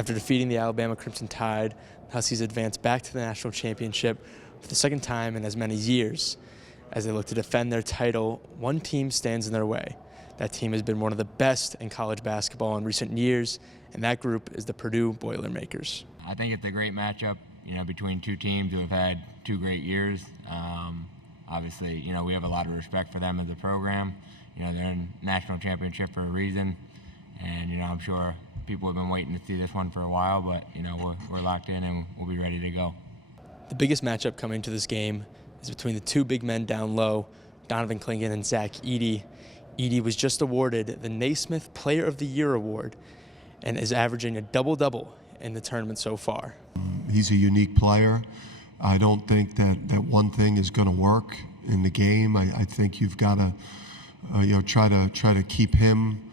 After defeating the Alabama Crimson Tide, the Huskies advanced back to the national championship for the second time in as many years. As they look to defend their title, one team stands in their way. That team has been one of the best in college basketball in recent years, and that group is the Purdue Boilermakers. I think it's a great matchup, between two teams who have had two great years. Obviously, we have a lot of respect for them as a program. They're in national championship for a reason, and I'm sure people have been waiting to see this one for a while, but we're locked in and we'll be ready to go. The biggest matchup coming to this game is between the two big men down low, Donovan Clingan and Zach Edey. Edey was just awarded the Naismith Player of the Year award and is averaging a double-double in the tournament so far. He's a unique player. I don't think that one thing is going to work in the game. I think you've got to try to keep him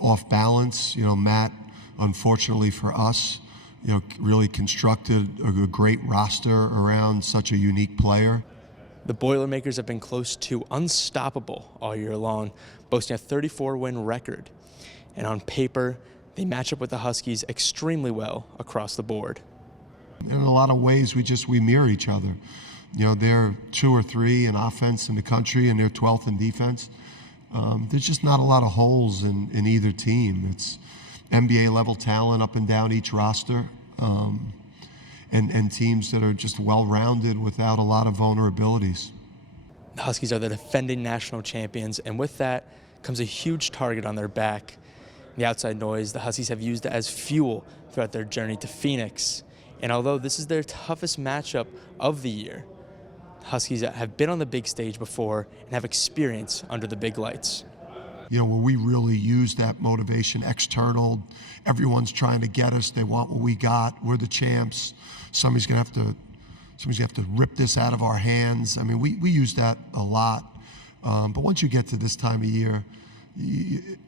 off balance. Matt, unfortunately for us, really constructed a great roster around such a unique player. The Boilermakers have been close to unstoppable all year long, boasting a 34-win record. And on paper, they match up with the Huskies extremely well across the board. In a lot of ways, we mirror each other. They're 2 or 3 in offense in the country, and they're 12th in defense. There's just not a lot of holes in either team. It's NBA-level talent up and down each roster, and teams that are just well-rounded without a lot of vulnerabilities. The Huskies are the defending national champions, and with that comes a huge target on their back. The outside noise, the Huskies have used it as fuel throughout their journey to Phoenix. And although this is their toughest matchup of the year, the Huskies have been on the big stage before and have experience under the big lights. Where we really use that motivation external. Everyone's trying to get us. They want what we got. We're the champs. Somebody's gonna have to rip this out of our hands. I mean, we use that a lot. But once you get to this time of year,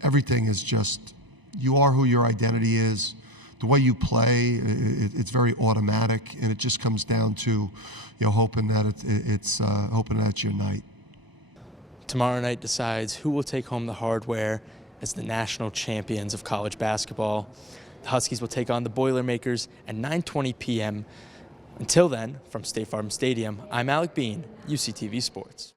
everything is just, you are who your identity is. The way you play, it's very automatic, and it just comes down to, hoping that it's your night. Tomorrow night decides who will take home the hardware as the national champions of college basketball. The Huskies will take on the Boilermakers at 9:20 p.m. Until then, from State Farm Stadium, I'm Alec Beane, UCTV Sports.